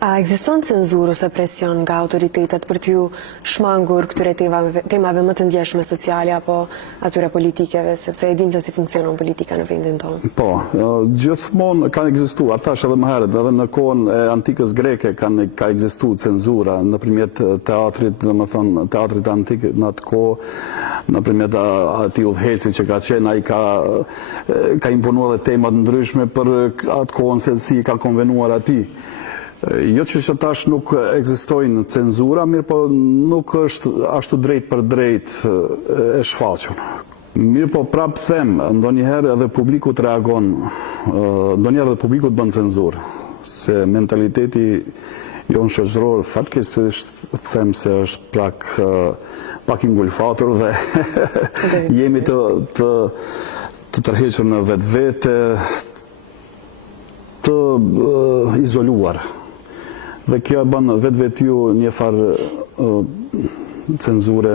A ekziston cenzurë ose presion nga autoritetet për t'ju shmangur këtyre temave më të ndjeshme sociale apo atyre politikeve, sepse e dim se si funksionon politika në vendin tonë? Po, gjithmonë kanë ekzistuar, thash edhe më herët, edhe në kohën e antikës greke ka ekzistuar cenzura nëpërmjet teatrit, domethënë teatrit antik në atë kohë, nëpërmjet atij udhëheci që ka qenë, ai ka imponuar edhe tema të ndryshme për atë kohën se si ka konvenuar atij. Jo që tash nuk ekzistojnë cenzura, mirë po nuk është ashtu drejt për drejt e shfaqur. Mirë po prapë them, ndonjëherë edhe publiku të reagon, ndonjëherë edhe publiku të bën cenzurë, se mentaliteti jonë shoqëror fatkeqësisht them se është pak i ngulfatur dhe jemi të tërhequr në vetvete, të izoluar. Dhe kjo e bën vetveti ju një farë cenzure